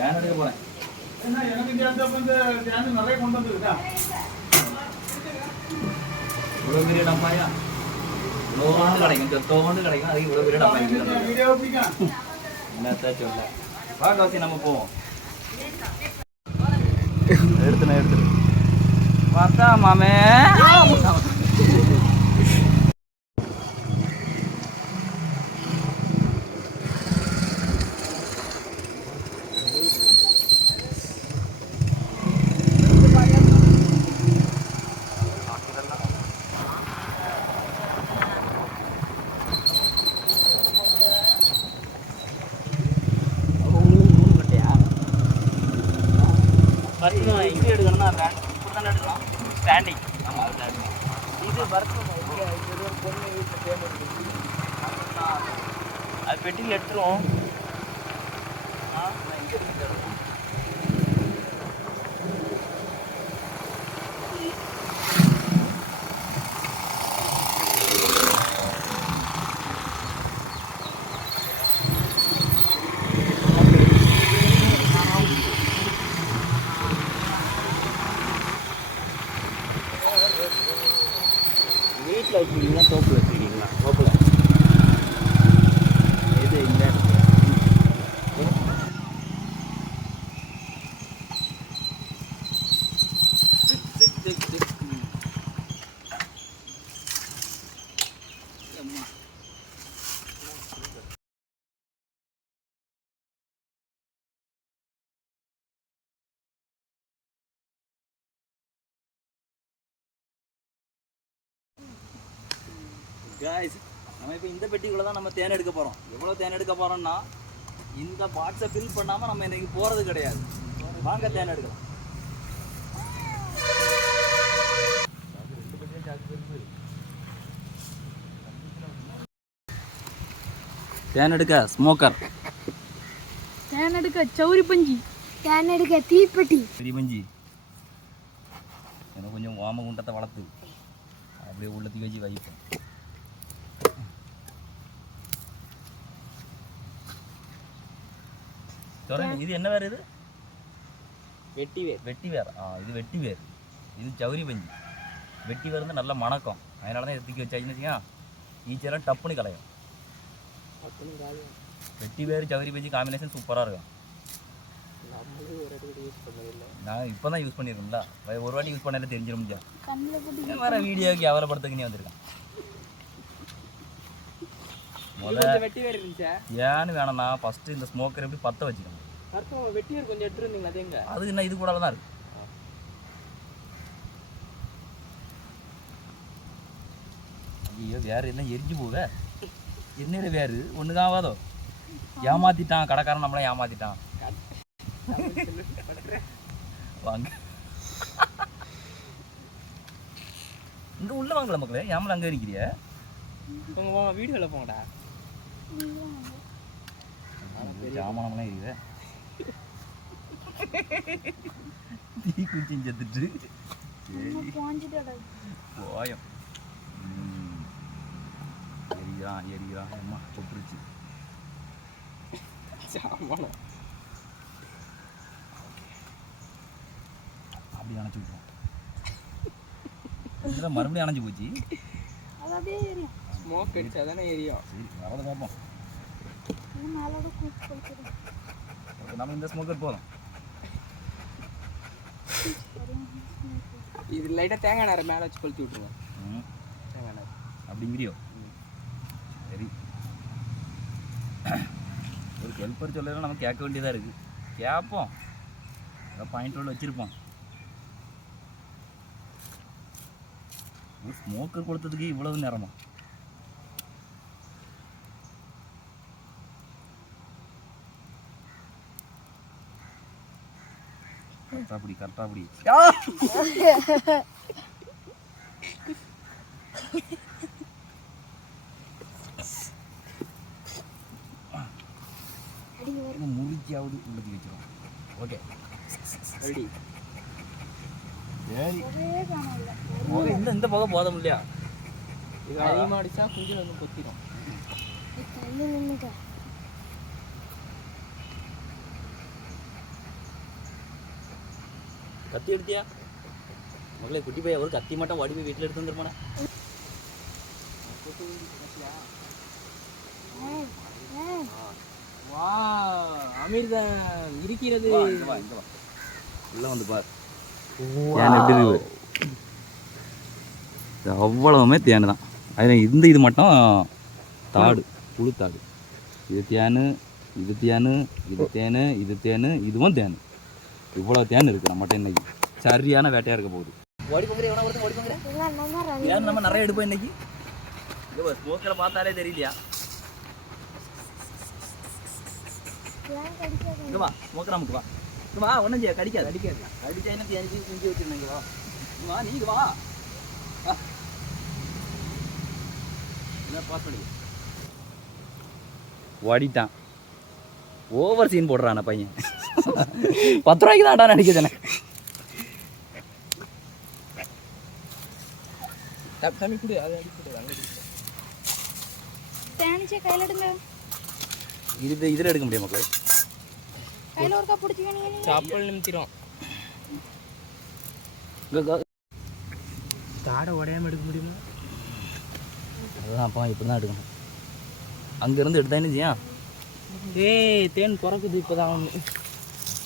ஏன் எடுக்க போறேன். என்ன எனக்கு இந்த இடத்துல வந்து தேன் நிறைய கொண்டு வந்துருக்கா இவ்வளவு பெரிய டப்பாயா? இவ்வளோண்டு கிடைக்கும். செத்தோண்டு கிடைக்கும். அதுக்கு இவ்வளவு பெரிய டப்பா என்னத்த சொல்ல? நம்ம போவோம். எடுத்துன எடுத்துரு பார்த்தா மாமே ஃபர்ஸ்ட் நம்ம இது எடுக்கணும்னா இப்படி தானே எடுக்கலாம் ஸ்டாண்டிங் ஆமாம் அது ஸ்டாண்டிங் இது பர்த் அது பெட்டியில் எடுத்துருவோம். ஆ நான் இங்கே இருக்கு காய்ஸ் நம்ம இப்போ இந்த பெட்டிக்குள்ள தான் நம்ம தேன் எடுக்க போகிறோம் எவ்வளோ தேன் எடுக்க போகிறோம்னா இந்த பாக்ஸை ஃபில் பண்ணாமல் நம்ம இன்னைக்கு போகிறது கிடையாது. வாங்க தேன் எடுக்கலாம். தேன் எடுக்க ஸ்மோக்கர் தேன் எடுக்க சௌரி பஞ்சி. தேன் எடுக்க தீப்பெட்டி. பெரிய பஞ்சி. எனக்கு கொஞ்சம் ஓம குண்டத்தை வளர்த்து அப்படியே உள்ளத்துக்கு வச்சு வைப்போம் சொல்லுங்க, இது என்ன வேறு இது? வெட்டி வேர் வெட்டி வேர் ஆ இது வெட்டி வேர் இது சௌரி பஞ்சி. வெட்டி வேர் வந்து நல்ல மணக்கம். அதனால தான் தூக்கி வச்சாச்சுன்னு வச்சுக்கா ஈச்செல்லாம் டப்புன்னு கலையும். வெட்டி வேர் சௌரி பஞ்சி காம்பினேஷன் சூப்பராக இருக்கும். நான் இப்போ தான் யூஸ் பண்ணியிருக்கோம்ல ஒரு வாட்டி யூஸ் பண்ணாலே தெரிஞ்சிடும் முடிஞ்சா. கண்ணில் போட்டு வேற வீடியோக்கு கேவலப்படுத்துக்கு நீ வந்திருக்கான் முத கொஞ்சம் வெட்டி வேர் இருந்துச்சா? ஏன்னு வேணாம்னா ஃபர்ஸ்ட் இந்த ஸ்மோக்கர் எப்படி பற்ற வச்சுக்கணும். அர்த்தம் வெட்டி வேர் கொஞ்சம் எடுத்துருந்தீங்களா அது எங்க? அது என்ன இது கூட தான் இருக்கு. ஐயோ வேறு எல்லாம் எரிஞ்சு போவே? என்ன வேறு? ஒன்றுதான் ஆகாதோ ஏமாத்திட்டான் கடைக்காரன் நம்மளை ஏமாத்திட்டான். வாங்க. இங்க உள்ள வாங்கல மக்களே ஏமல அங்க இருக்கிறிய உங்க வீடியோவில் போங்கடா. ஜாமானம்லாம் இருக்குது தீ குச்சி செத்துட்டு போயம். எரிகிறான் எரிகிறான் அம்மா கொப்பிருச்சு சாமானம் அப்படி அணைச்சி இதுதான் மறுபடியும் அணைஞ்சு போச்சு அது அப்படியே ஏறியும் ஸ்மோக் அடிச்சா தானே எரியும் சரி வரதை பார்ப்போம் நம்ம இந்த ஸ்மோக்கர் போதும் இது லைட்டாக தேங்காய் நேரம் மேலே வச்சு கொளுத்தி விட்ருங்க தேங்காய் நேரம் அப்படிங்கிறியோ? சரி. ஒரு ஹெல்ப்பர் சொல்லலாம் நம்ம கேட்க வேண்டியதாக இருக்குது கேட்போம். ஏதோ பாயிண்ட் ஒன்று வச்சுருப்போம். ஸ்மோக்கர் கொடுத்ததுக்கு இவ்வளவு நேரமா? கரெக்டாக அப்படி கரெக்டாக அப்படி முறிச்சியாவது உள்ளதுக்கு வச்சிரும். ஓகே. சரி. இந்த இந்த புகை போதும் இல்லையா? இது அதிகமாக அடிச்சா குஞ்சில் வந்து கொத்திடும் தள்ளி நின்றுக்க கத்தி எடுத்தியா? மகளே குட்டி போய் அவர் கத்தி மட்டும் ஓடி போய் வீட்டில் எடுத்து வந்துருப்பானே வா அமிர்தம் இருக்கிறது. உள்ள வந்து பார். அவ்வளவுமே தேன் தான். அதில் இந்த இது மட்டும் தாடு புழு தாடு இது தேன் இது தேன் இது தேன் இது தேன் இதுவும் தேன். இவ்வளோ தேன் இருக்கு நம்மகிட்ட இன்னைக்கு. சரியான வேட்டையாக இருக்க போகுது. தேன் நம்ம நிறைய எடுப்போம் இன்னைக்கு? இது ஸ்மோக்கில் பார்த்தாலே தெரியலையா? இங்க வா ஸ்மோக்கர் நமக்கு வா. இங்க வா ஒன்றும் செய்ய கடிக்காது. அடிக்காது அடிச்சா என்ன தேஞ்சி குஞ்சு வச்சிருந்தீங்க வா. இங்க வா நீங்க வா. வா. என்ன பாஸ் பண்ணி ஓடிட்டான். ஓவர் சீன் போடுறான பையன். பத்து ரூபாய்க்கு தான் கொடு அதை கையில் எடுங்க. இது இதில் எடுக்க முடியும் மக்களே? கையில் ஒருக்கா பிடிச்சிக்க சாப்பல் நிமித்திரும். தாடை எடுக்க முடியுமா? அதுதான் அப்பா இப்படி தான் எடுக்கணும். அங்கேருந்து எடுத்தா என்ன செய்யா ஏய் தேன் பிறக்குது இப்போதான் ஒன்று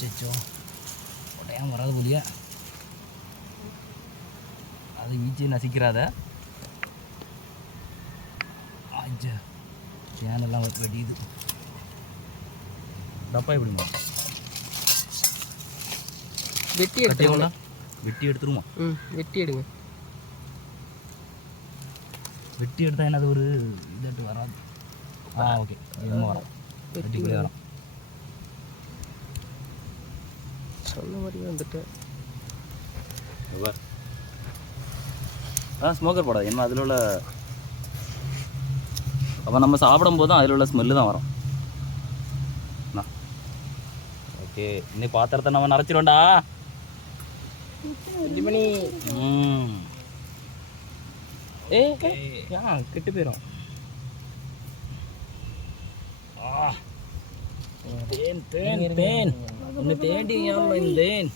அச்சோ உடையாம வராது போலியா. அது ஈச்சி நசிக்கிறாத? ஐயா தேனெல்லாம் வெட்டி- வெட்டியுது டப்பா எப்படிமா வெட்டி கட்டிங்களா வெட்டி எடுத்துருமா ம் வெட்டி எடுங்க. வெட்டி எடுத்தா என்னது ஒரு இதட்டு வராது. ஆ ஓகே. இன்னும் வரும் வெட்டிக்குள்ளே வரும். சொன்ன மாதிரி வந்துட்டு. அதான் ஸ்மோக்கர் போடாது. என்ன அதில் உள்ள அப்போ நம்ம சாப்பிடும் போதும் அதில் உள்ள ஸ்மெல்லு தான் வரும். ஓகே. இன்னைக்கு பாத்திரத்தை நம்ம மணி ம். ஏ கெட்டு போயிடும் தேன் தேன் தேன். உன்னை தேடி தேன்.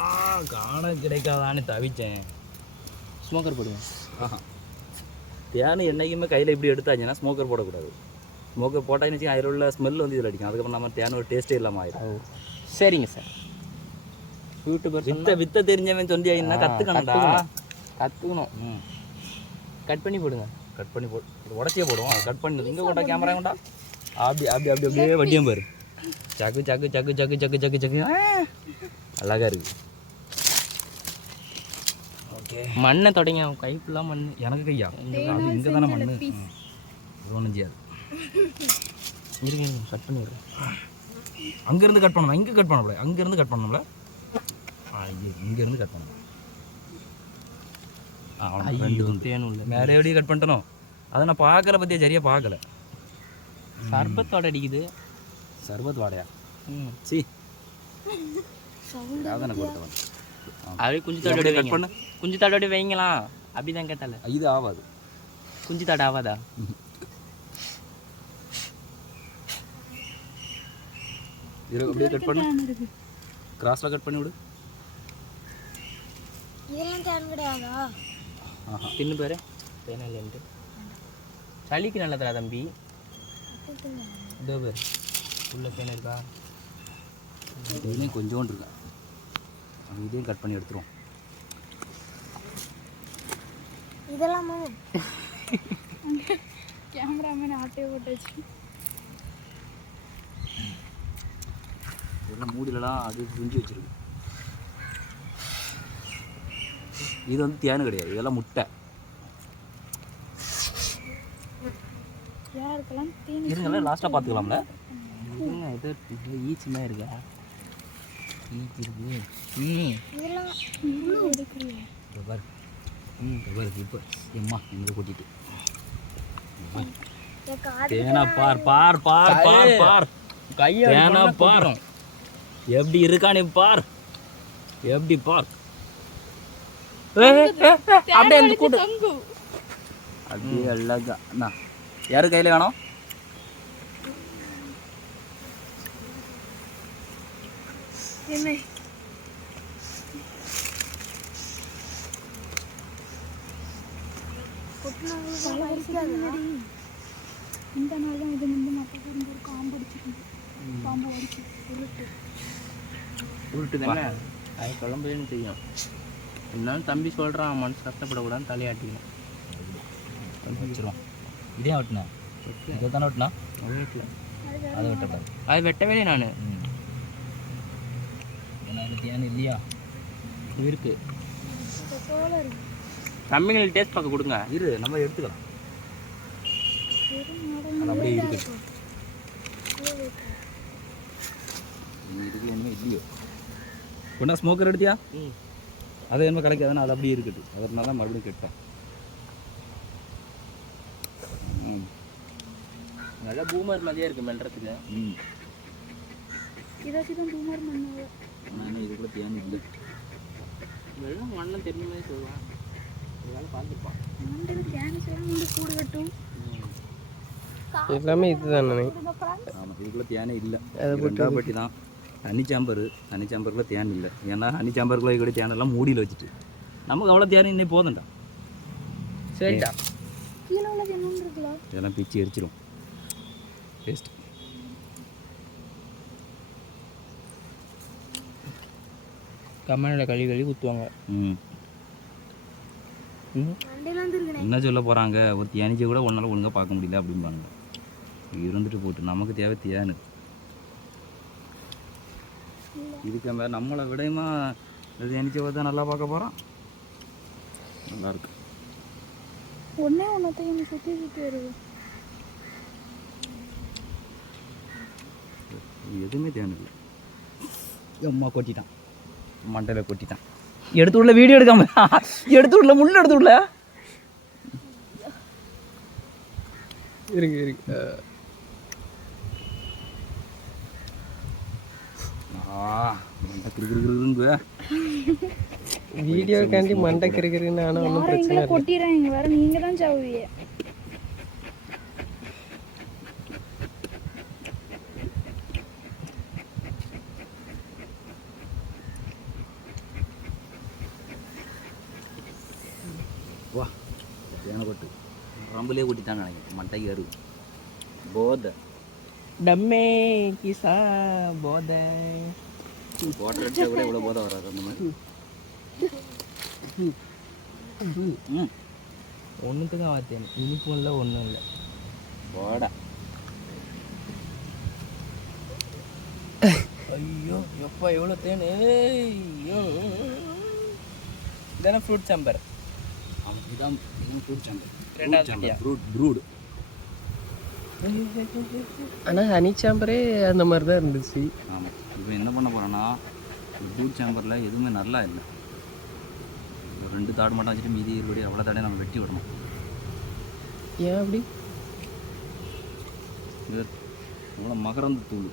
ஆ காண கிடைக்காதான்னு தவிச்சேன். ஸ்மோக்கர் போடுங்க. ஆஹா. தேன் என்னைக்குமே கையில் இப்படி எடுத்தாச்சுன்னா ஸ்மோக்கர் போடக்கூடாது. ஸ்மோக்கர் போட்டாச்சுன்னு வச்சுக்கோங்க, அதில் உள்ள ஸ்மெல் வந்து இதில் அடிக்கும். அதுக்கப்புறம் நம்ம தேன் ஒரு டேஸ்ட்டே இல்லாமல் ஆயிடும் சரிங்க சார். யூடியூபர் வித்த வித்த தெரிஞ்சவன் சொந்தியாயின்னா கற்றுக்கணும்டா கற்றுக்கணும் ம். கட் பண்ணி போடுங்க. கட் பண்ணி போ இது உடச்சியே போடுவோம். கட் பண்ணி இங்கே கொண்டா கேமரா கொண்டா. அப்படி அப்படி அப்படி அப்படியே வட்டியம் பாரு சக்கு சக்கு சக்கு சக்கு சக்கு சக்கு சக்கு ஆ, அழகா இருக்கு ஓகே மண்ணை தொடங்க கை ஃபுல்லாக மண் எனக்கு கையா அது இங்கே தானே மண்ணு ம். இது ஒன்றும் செய்யாது இருங்க இருங்க கட் பண்ணிடுறேன் அங்கேருந்து கட் பண்ணணும் இங்கே கட் பண்ணக்கூடாது அங்கேருந்து கட் பண்ணணும்ல இங்கே இங்கேருந்து கட் பண்ணணும் மேலே எப்படி கட் பண்ணிட்டனோ அதை நான் பார்க்கல பற்றியா சரியாக பார்க்கல சர்பத்தோட அடிக்குது. சர்பத் வாடையா ம். சி. யாதனை கொடுத்தவன். அப்படியே குஞ்சு தாடோட கட் பண்ணு? குஞ்சு தாடோட வைங்களாம் அப்படிதான் கேட்டால இது ஆகாது குஞ்சு தாடு ஆகாதா இது அப்படியே கட் பண்ணு. கிராஸில் கட் பண்ணி விடு இதெல்லாம் தேன் கிடையாதா ஆஹா. தின்னு பேரு. தேனில்லைன்ட்டு சளிக்கு நல்லதுடா தம்பி. பேர். உள்ள தேன் இருக்கா? இதுலேயும் கொஞ்சோண்டு இருக்கா? அது இதையும் கட் பண்ணி எடுத்துருவோம். இதெல்லாம் கேமராமேன் ஆட்டையை போட்டாச்சு. இதெல்லாம் மூடிலலாம் அது குஞ்சு வச்சிருக்கு. இது வந்து தேனு கிடையாது. இதெல்லாம் முட்டை. யாருக்கெல்லாம் தீனி இருங்களேன் லாஸ்ட்டாக பார்த்துக்கலாம்ல. இதுங்க இது? இது ஈச்சுமே இருக்கா? ஈச்சு இருக்கு. ம். பாரு. ம் இதோ பாரு. இப்போ எம்மா இங்கே கொட்டிட்டு. தேனா பார் பார் பார் பார் பார். கையை தேனா பார். எப்படி இருக்கானே பார். எப்படி பார். அப்படியே அந்த கூட்டு. தொங்கு. அப்படியே அழகா. அண்ணா யாரு கையில் வேணும் என்ன இந்த நாள் தான் இது முந்தின அப்போ இருந்த பாம்பு அடிச்சிருக்கு பாம்பு அடிச்சு உருட்டு உருட்டு தானே அது கிளம்புதுன்னு தெரியும் இருந்தாலும் தம்பி சொல்கிறான் மனசு கஷ்டப்படக்கூடாதுன்னு தலையாட்டிக்கணும் வச்சிருவான் இதே ஓட்டினா இதை தானே ஓட்டினா அது வெட்டல அது வெட்டவே நான் தேன் இல்லையா? இருக்கு. தம்பிங்களுக்கு டேஸ்ட் பார்க்க கொடுங்க. இரு நம்ம எடுத்துக்கலாம். அப்படியே இருக்கு. இல்லையோ? ஸ்மோக்கர் எடுத்தியா? அதை என்ன கிடைக்காதுன்னு அது அப்படியே இருக்குது. அதனால தான் மறுபடியும் கெட்டேன். ம். நல்லா பூமர் மாதிரியே இருக்கு மெல்றதுக்கு. ம். பூமர் பண்ணாங்க. ஆனால் இதுக்குள்ள தேன் இல்லை. வெள்ளம் மண்ணம் தெரிஞ்ச மாதிரி சொல்லுவான். ஒரு வேலை பார்த்துருப்பான் கூடு கட்டும். எல்லாமே இதுதானே ஆமாம் இதுக்குள்ள தேனே இல்லை. அதை ரெண்டாவது பட்டி தான். தனி சாம்பர் தனி சாம்பருக்குள்ள தேன் இல்லை. ஏன்னா தனி சாம்பருக்குள்ள கூட தேனெல்லாம் மூடியில் வச்சுட்டு. நமக்கு அவ்வளோ தேன் இன்னைக்கு போதும்டா. சரிடா. இதெல்லாம் பிச்சு எரிச்சிரும். வேஸ்ட் கம்மனில் கழுவி கழுவி ஊற்றுவாங்க என்ன சொல்ல போகிறாங்க ஒரு தேனிச்சை கூட ஒன்றால் ஒழுங்காக பார்க்க முடியல அப்படிம்பாங்க. இருந்துட்டு போட்டு நமக்கு தேவை தேனு. இதுக்கு மேலே நம்மளை விடையுமா? தேனிச்சை தான் நல்லா பார்க்க போகிறோம் நல்லா இருக்கு. ஒன்னே ஒன்றத்தையும் சுற்றி சுற்றி வருது. எதுவுமே தேவை இல்லை. அம்மா கொட்டிட்டான். மண்டையில் கொட்டிட்டான். எடுத்து உள்ள வீடியோ எடுக்காம. எடுத்து உள்ள முள்ள எடுத்து உள்ள இருக்கு இருக்கு ஆ மண்டை கிரு கிரு கிருங்குங்க வீடியோக்காண்டி மண்டை கிருக்குன்னு ஆனால் ஒன்றும் பிரச்சனை கொட்டிடுறாங்க வேற நீங்க தான் சாவுவீங்க தேனை கொட்டு ரம்புலேயே கொட்டிட்டான்னு நினைக்கிறேன். மண்டைக்கு அரு போதை. டம்மே கிசா போதை. வாட்டர் அடிச்சா கூட இவ்வளோ போதை வராது அந்த மாதிரி. ம். ஒன்றுக்கு தான் பார்த்தேன் இனிப்பும் இல்லை. ஒன்றும் இல்லை போடா. ஐயோ எப்பா எவ்வளோ தேன்? ஐயோ. இதானே ஃப்ரூட் சாம்பர்? இதுவும் ஃப்ரூட் சாம்பர் ப்ரூட் ஆனால் ஹனி சாம்பரே அந்த மாதிரி தான் இருந்துச்சு. ஆமாம் இப்போ என்ன பண்ண போகிறேன்னா ஃப்ரூட் சாம்பரில் எதுவுமே நல்லா இல்லை. ஒரு ரெண்டு தாடு மட்டும் வச்சுட்டு மீதி இருக்கக்கூடிய அவ்வளோ தாடே நம்ம வெட்டி விடணும். ஏன் அப்படி? இது அவ்வளோ மகரந்த தூள்.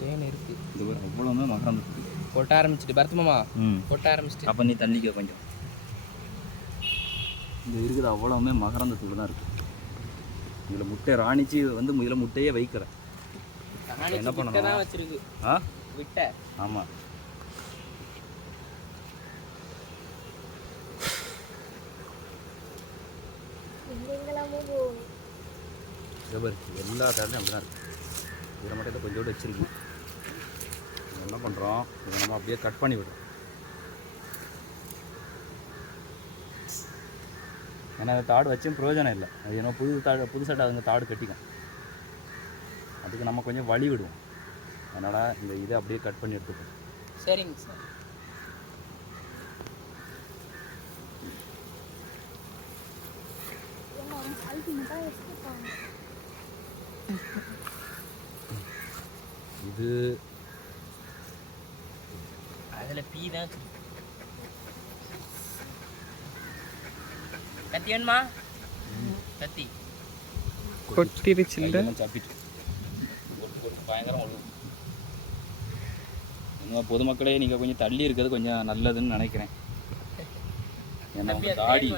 தேன் இருக்கு. இது அவ்வளோமே மகரந்த தூள். கொட்ட ஆரம்பிச்சிட்டு பரத் மாமா ம். கொட்ட ஆரம்பிச்சிட்டு. அப்போ நீ தள்ளிக்க கொஞ்சம். இந்த இருக்குது அவ்வளவுமே மகரந்த தூள் தான் இருக்குது. இதில் முட்டை ராணிச்சு வந்து இதில் முட்டையே வைக்கிறேன் என்ன பண்ணணும்? ஆ? விட்ட ஆமாம் எல்லா தாட்லையும் அப்படி தான் இருக்குது இதில் மட்டும் இதை கொஞ்சோண்டு வச்சிருக்கு என்ன பண்ணுறோம் இதை நம்ம அப்படியே கட் பண்ணி விடுறோம். ஏன்னா தாடு வச்சும் பிரயோஜனம் இல்லை. அது ஏன்னா புது தாடு புதுசாக அதுங்க தாடு கட்டிக்கும். அதுக்கு நம்ம கொஞ்சம் வழி விடுவோம். அதனால் இந்த இதை அப்படியே கட் பண்ணி எடுத்துப்போம். சரிங்க சார். இது அதில் பீ தான் கத்தி வேணுமா கத்தி கொட்டிருச்சு பயங்கரம் பொதுமக்களே நீங்கள் கொஞ்சம் தள்ளி இருக்கிறது கொஞ்சம் நல்லதுன்னு நினைக்கிறேன் ஏன்னா தாடி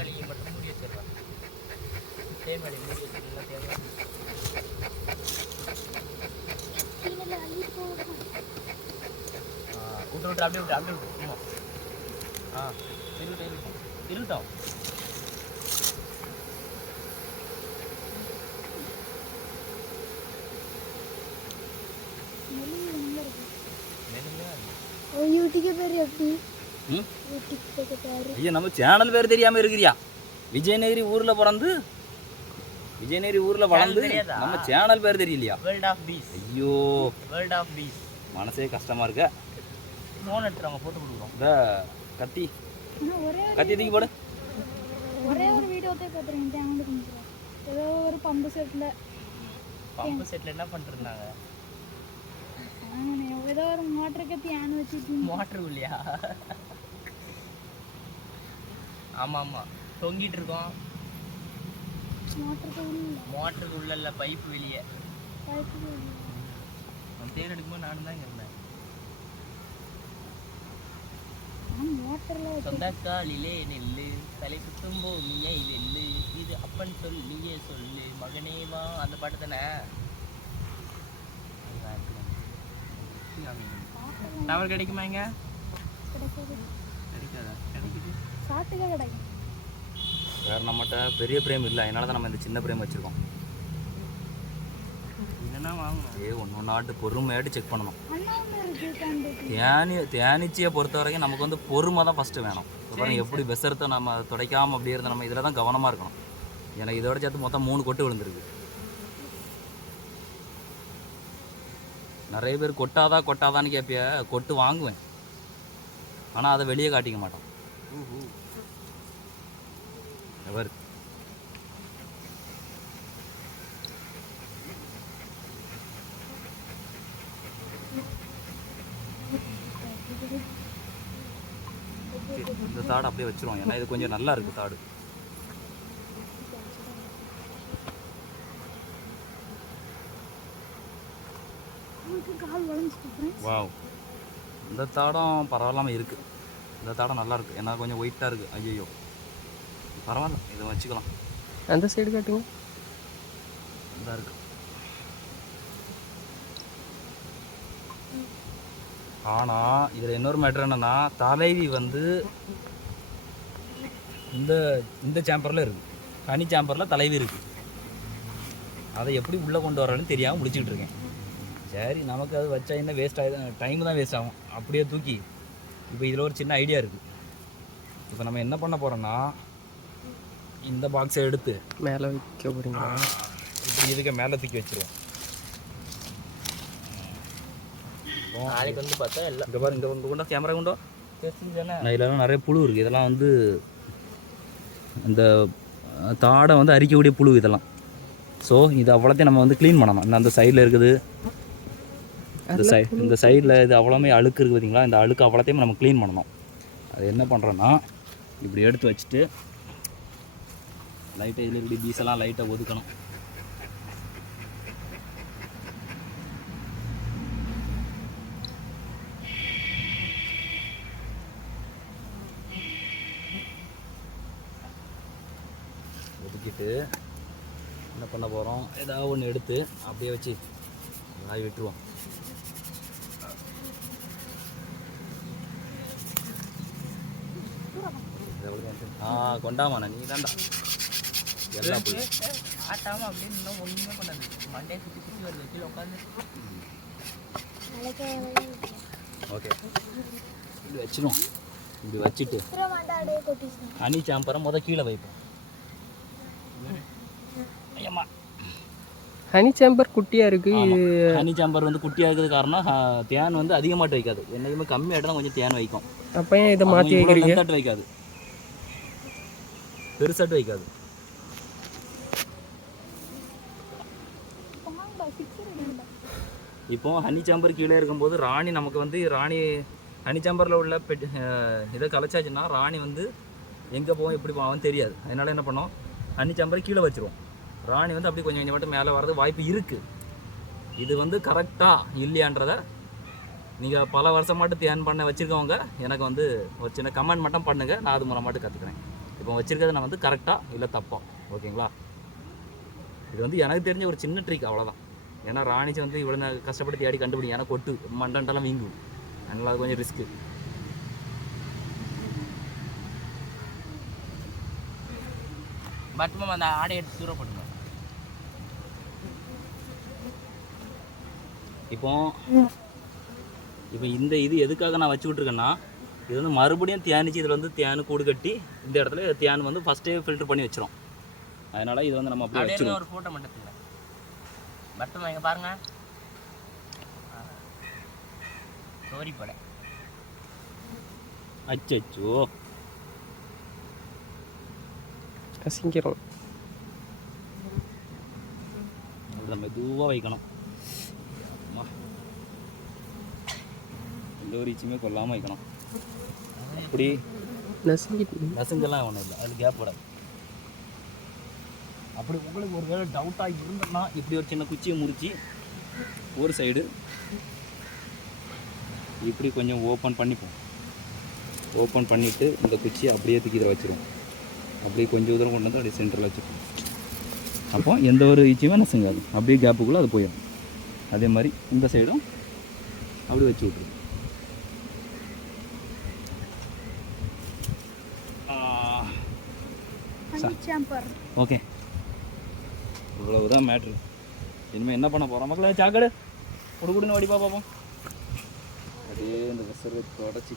விட்டு விட்டு அப்படியே விட்டு அப்படியே விட்டு ஆமாம் ஆ இருக்கட்டும் இருக்கட்டும் இருக்கட்டும் யூடிக்கு பேர் எப்படி ம்? யூடிக்கு பேர் ஐயா நம்ம சேனல் பேர் தெரியாம இருக்கிறியா? விஜயநகரி ஊர்ல பிறந்து விஜயநகரி ஊர்ல வளர்ந்து? நம்ம சேனல் பேர் தெரியலையா? வேர்ல்ட் ஆஃப் பீஸ் ஐயோ. வேர்ல்ட் ஆஃப் பீஸ் மனசே கஷ்டமா இருக்க. ஃபோன் எடுத்துருவாங்க போட்டு கொடுக்குறோம். இந்த கத்தி. கத்தி தூக்கி போடு. ஒரே ஒரு பார்த்துருக்கேன் கும்பிட்றேன் ஏதோ ஒரு பம்பு செட்டில் பம்பு செட்டில் என்ன பண்ணிட்டு ஏதோ ஒரு மோட்டருக்கு தேன் வச்சுட்டு மோட்டர் இல்லையா ஆமாம் ஆமாம் தொங்கிட்டு இருக்கோம் மோட்டருக்கு உள்ள. மோட்டருக்கு உள்ள இல்லை பைப் வெளியே பைப்புக்கு அவன் தேர் எடுக்கும்போது நானும் தான் இங்கே இருந்தேன். ஆனால் மோட்டரில் சொந்தக்காலிலே நெல்லு தலை குத்தும் நீயே வெல்லு இது அப்பன் சொல் நீயே சொல்லு. மகனே வா அந்த பாட்டு தானே? டவர் கிடைக்குமா இங்க? கிடைக்காது? கிடைக்காதா. வேற நம்மகிட்ட பெரிய பிரேம் இல்லை. அதனால தான் நம்ம இந்த சின்ன பிரேம் வச்சிருக்கோம். என்னன்னா வாங்கணும்? ஏ ஒன்று ஒன்றாட்டு பொறுமையாட்டு செக் பண்ணணும். தேனி தேனீச்சியை பொறுத்த வரைக்கும் நமக்கு வந்து பொறுமை தான் ஃபஸ்ட்டு வேணும். எப்படி விசரத்தை நம்ம துடைக்காம அப்படியே இருந்தால் நம்ம இதில் தான் கவனமாக இருக்கணும். எனக்கு இதோட சேர்த்து மொத்தம் மூணு கொட்டு விழுந்திருக்கு. நிறைய பேர் கொட்டாதா கொட்டாதான்னு கேட்பிய கொட்டு வாங்குவேன். ஆனால் அதை வெளியே காட்டிக்க மாட்டான் எவர் இந்த தாடு அப்படியே வச்சிருவோம். ஏன்னா இது கொஞ்சம் நல்லா இருக்கு தாடு உங்களுக்கு கால் வளைஞ்சிட்டு ஃப்ரெண்ட்ஸ் வாவ் இந்த தாடம் பரவாயில்லாமல் இருக்குது இந்த தாடம் நல்லா இருக்கு. ஏன்னா கொஞ்சம் ஒயிட்டாக இருக்குது ஐயோ பரவாயில்ல. இதை வச்சுக்கலாம். அந்த சைடு காட்டுங்க? இதாக இருக்கு. ஆனால் இதில் இன்னொரு மேட்ரு என்னன்னா தலைவி வந்து இந்த இந்த சேம்பரில் இருக்குது கனி சேம்பரில் தலைவி இருக்குது அதை எப்படி உள்ளே கொண்டு வரணும்னு தெரியாமல் முடிச்சுக்கிட்டு இருக்கேன். சரி நமக்கு அது வச்சா என்ன வேஸ்ட் ஆகுது? டைம் தான் வேஸ்ட் ஆகும். அப்படியே தூக்கி. இப்போ இதில் ஒரு சின்ன ஐடியா இருக்குது இப்போ நம்ம என்ன பண்ண போகிறோன்னா இந்த பாக்ஸை எடுத்து மேலே வைக்க போறீங்களா? இப்படி இதுக்கு மேலே தூக்கி வச்சிருவோம். நாளைக்கு வந்து பார்த்தா எல்லாம் இங்கே பாரு இந்த கொண்டா கேமரா கொண்டோ இதெல்லாம் நிறைய புழு இருக்குது இதெல்லாம் வந்து இந்த தாடை வந்து அரிக்கக்கூடிய புழு இதெல்லாம். ஸோ இது அவ்வளோத்தையும் நம்ம வந்து க்ளீன் பண்ணணும். இந்த அந்த சைடில் இருக்குது. இந்த சை இந்த சைடில் இது அவ்வளோமே அழுக்கு இருக்குது பார்த்தீங்களா இந்த அழுக்கு அவ்வளோத்தையும் நம்ம க்ளீன் பண்ணணும். அது என்ன பண்ணுறோன்னா இப்படி எடுத்து வச்சுட்டு லைட்டை இதில் இப்படி பீஸெல்லாம் லைட்டை ஒதுக்கணும். ஒதுக்கிட்டு என்ன பண்ண போகிறோம் ஏதாவது ஒன்று எடுத்து அப்படியே வச்சு வாய் விட்டுருவோம். ஆ கொண்டாமாண்ணா நீ தான்டா எல்லாம் புல்லு. ஆட்டாம அப்படின்னு இன்னும் ஒண்ணுமே பண்ணாது. மண்டே சுற்றி சுற்றி வருது கீழே உட்காந்து ஓகே. இப்படி வச்சிடும் இப்படி வச்சுட்டு மாட்டாடே கொட்டிச்சு ஹனி சாம்பரை முத கீழே வைப்போம். ஐயம்மா. ஹனி சேம்பர் குட்டியா இருக்கு. ஆமா. ஹனி சாம்பர் வந்து குட்டியாக இருக்கிறது காரணம் தேன் வந்து அதிகமாட்டு வைக்காது. என்னைக்குமே கம்மியாட்டு தான் கொஞ்சம் தேன் வைக்கும். அப்ப ஏன் இதை இவ்வளவு வைக்கிறீங்க? வைக்காது. பெருசாட்டு வைக்காது. இப்போ ஹனி சாம்பர் கீழே இருக்கும்போது ராணி நமக்கு வந்து ராணி ஹனி சாம்பரில் உள்ள பெட் இதை கலைச்சாச்சுன்னா ராணி வந்து எங்கே போவோம் எப்படி போவோம் தெரியாது. அதனால் என்ன பண்ணோம் ஹனி சாம்பரை கீழே வச்சுருவோம். ராணி வந்து அப்படி கொஞ்சம் கொஞ்சம் மட்டும் மேலே வர்றது வாய்ப்பு இருக்குது இது வந்து கரெக்டாக இல்லையான்றத நீங்கள் பல வருஷமாட்டு தேன் பண்ண வச்சுருக்கவங்க எனக்கு வந்து ஒரு சின்ன கமெண்ட் மட்டும் பண்ணுங்கள் நான் அது மூலமாட்டு கற்றுக்குறேன் இப்போ வச்சுருக்கிறத நான் வந்து கரெக்டாக இல்லை தப்பா. ஓகேங்களா? இது வந்து எனக்கு தெரிஞ்ச ஒரு சின்ன ட்ரிக் அவ்வளோதான் ஏன்னா ராணிச்சு வந்து இவ்வளோ நே- கஷ்டப்பட்டு தேடி கண்டுபிடிங்க ஏன்னா கொட்டு மண்டன்ட்டெல்லாம் வீங்கும். அதனால் அது கொஞ்சம் ரிஸ்க்கு மட்டும் அந்த ஆடை எடுத்து தூரம் போட்டுங்க இப்போ இப்போ இந்த இது எதுக்காக நான் வச்சு விட்ருக்கேன்னா இது வந்து மறுபடியும் தேனிச்சு இதில் வந்து தேனு கூடு கட்டி இந்த இடத்துல தேன் வந்து ஃபஸ்ட்டே ஃபில்டர் பண்ணி வச்சிரும். அதனால் இது வந்து நம்ம அப்படியே வச்சிருவோம். ஒரு ஃபோட்டோ மட்டும் எடுத்துங்க பட்டமா இங்கே பாருங்க. சோரி படை அச்சோ கசிக்கிறோம். அப்படி நம்ம மெதுவாக வைக்கணும். அம்மா. எந்த ஒரு ஈச்சுமே கொல்லாமல் வைக்கணும். அப்படி நசுங்கிட்டு நசுங்கெல்லாம் ஒன்றும் இல்லை. அதில் கேப் விடாது அப்படி உங்களுக்கு ஒரு வேளை டவுட்டாக இருந்ததுன்னா இப்படி ஒரு சின்ன குச்சியை முறிச்சு ஒரு சைடு இப்படி கொஞ்சம் ஓப்பன் பண்ணிப்போம். ஓப்பன் பண்ணிவிட்டு இந்த குச்சியை அப்படியே தூக்கி இதில் வச்சிருவோம். அப்படியே கொஞ்சம் தூரம் கொண்டு வந்து அப்படியே சென்டரில் வச்சுருவோம். அப்போ எந்த ஒரு ஈச்சியுமே நசுங்காது. அப்படியே கேப்புக்குள்ளே அது போயிடும். அதே மாதிரி இந்த சைடும் அப்படி வச்சு விட்ருவோம் ஓகே. இவ்வளவுதான் மேட்ரு இனிமேல் என்ன பண்ண போகிறோம் மக்களே சாக்கடு. குடுகுடுன்னு வடிப்பா பார்ப்போம் அப்படியே இந்த விசரு தொடச்சி.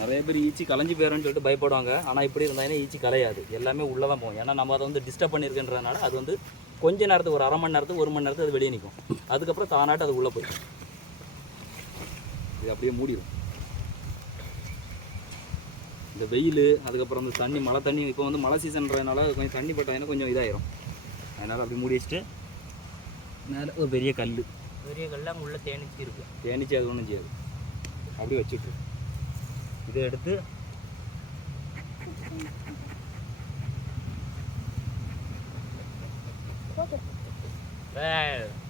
நிறைய பேர் ஈச்சி கலைஞ்சு போயிடும்னு சொல்லிட்டு பயப்படுவாங்க. ஆனால் இப்படி இருந்தாங்கன்னா ஈச்சி கலையாது. எல்லாமே உள்ளே தான் போகும். ஏன்னா நம்ம அதை வந்து டிஸ்டர்ப் பண்ணியிருக்கின்றதுனால அது வந்து கொஞ்ச நேரத்துக்கு ஒரு அரை மணி நேரத்துக்கு ஒரு மணி நேரத்துக்கு அது வெளியே நிற்கும். அதுக்கப்புறம் தானாட்டு அது உள்ளே போயிடும். இது அப்படியே மூடிடும் இந்த வெயில் அதுக்கப்புறம் இந்த தண்ணி மழை தண்ணி இப்போ வந்து மழை சீசன்றதுனால கொஞ்சம் தண்ணி பட்டாங்கன்னா கொஞ்சம் இதாயிரும். அதனால் அப்படி மூடி வச்சுட்டு மேலே ஒரு பெரிய கல். பெரிய கல்லாம் உள்ள தேனிச்சு இருக்கு. தேனிச்சு அது ஒன்றும் செய்யாது. அப்படியே வச்சுட்டு இதை எடுத்து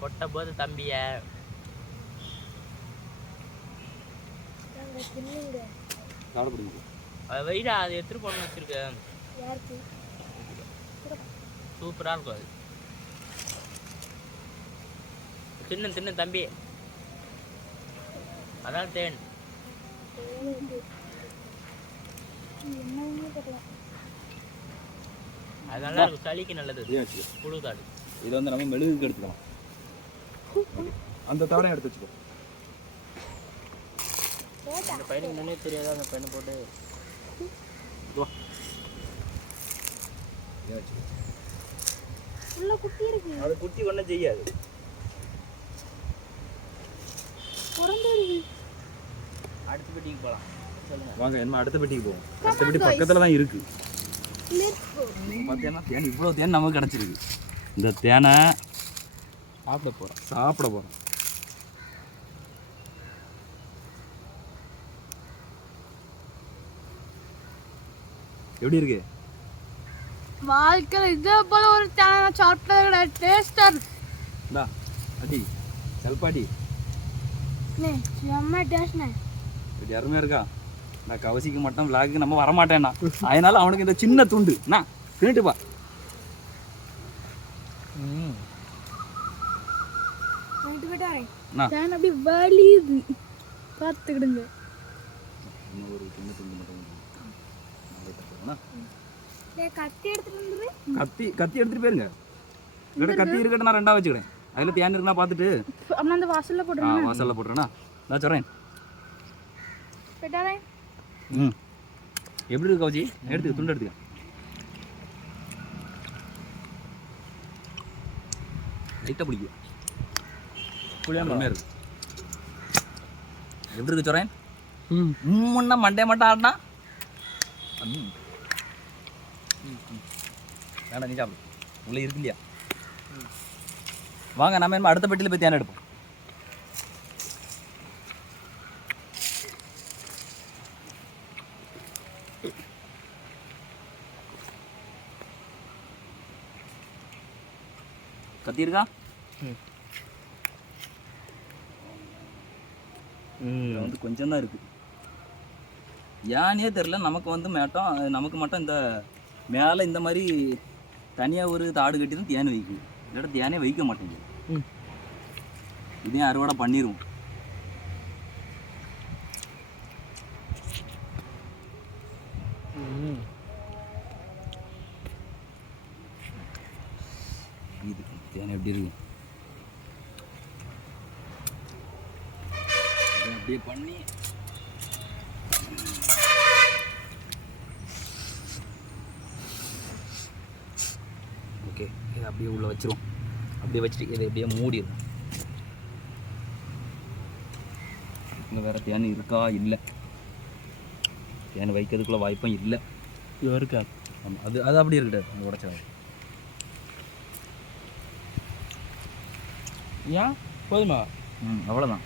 கொட்ட போது தம்பிய. சாப்பிட பிடிக்கும் அதை வைடா அதை எடுத்துட்டு போன வச்சிருக்க. யாருக்கு? சூப்பரா இருக்கும் அது. தின்னு தின்னு தம்பி. அதான் தேன். அது நல்லா இருக்கும். சளிக்கு நல்லது. புழு தாடு இதை வந்து நம்ம மெழுகுக்கு எடுத்துக்கலாம். அந்த தவணையை எடுத்து வச்சுக்கோ. அந்த பையனுக்கு முன்னே தெரியாதா அந்த பையனை போட்டு இதை வச்சுக்கோ உள்ள குட்டி இருக்கு. அது குட்டி ஒன்றும் செய்யாது. பிறந்து இருக்கு அடுத்த பெட்டிக்கு போகலாம் வாங்க என்ன அடுத்த பெட்டிக்கு போவோம். அடுத்த பெட்டி பக்கத்தில் தான் go. பார்த்தீங்கன்னா தேன் இவ்வளோ தேன் நமக்கு கிடச்சிருக்கு. இந்த தேனை சாப்பிட போகிறோம் சாப்பிட போகிறோம் எப்படி இருக்கு? வாழ்க்கையில் இதே போல ஒரு தேனை நான் சாப்பிட்டது கிடையாது டேஸ்டாக இருக்கு. இந்தா அடி செல்பாடி. செம்ம டேஸ்ட்ண்ணே இப்படி அருமையாக இருக்கா? நான் கவசிக்கு மட்டும் விளாக்கு நம்ம வரமாட்டேன்னா. அதனால அவனுக்கு இந்த சின்ன துண்டு. என்ன தின்னுட்டுப்பா. தேன் அப்படி வலியுது. பார்த்துக்கிடுங்க. இன்னும் ஒரு சின்ன துண்டு மட்டும் கத்தி கத்தி கத்தி எடுத்துட்டு போயிருங்க. இல்லாட்ட கத்தி இருக்கட்டும் நான் ரெண்டா வச்சுக்கிறேன். அதில் தேன் இருக்குன்னா பார்த்துட்டு. அப்படின்னா அந்த வாசல்ல ஆ போட்டுருங்க. வாசலில் போட்டுறேண்ணா நான் ம். எப்படி இருக்கு கவுச்சி? எடுத்துக்க துண்டு எடுத்துக்க. லைட்டாக பிடிக்கும். அருமையாக இருக்கு. எப்படி இருக்கு சொல்கிறேன் முன்ன மண்டே மட்டும் ஆடினா. வேண்டாம் நீ சாப்பிடு. உள்ளே இருக்கு இல்லையா? வாங்க நம்ம இனிமே அடுத்த பெட்டியில் போய் தேன் எடுப்போம். கத்தி இருக்கா வந்து கொஞ்சம் தான் இருக்குது ஏனே தெரில நமக்கு வந்து மேட்டம் நமக்கு மட்டும் இந்த மேலே இந்த மாதிரி தனியாக ஒரு தாடு கட்டி தான் தேன் வைக்கும் இல்லாட்ட தேனே வைக்க மாட்டேங்குது. இதையும் அறுவடை பண்ணிடுவோம் இது தேன் எப்படி இருக்கு அப்படியே பண்ணி ஓகே இதை அப்படியே உள்ளே வச்சிருவோம். அப்படியே வச்சுட்டு இதை அப்படியே மூடிடும் இங்கே வேறு தேன் இருக்கா? இல்லை. தேன் வைக்கிறதுக்குள்ள வாய்ப்பும் இல்லை. இது இருக்கா ஆமாம் அது அது அப்படியே இருக்கட்டும். உடச்சா ஏன்? போதுமா? ம் அவ்வளோதான்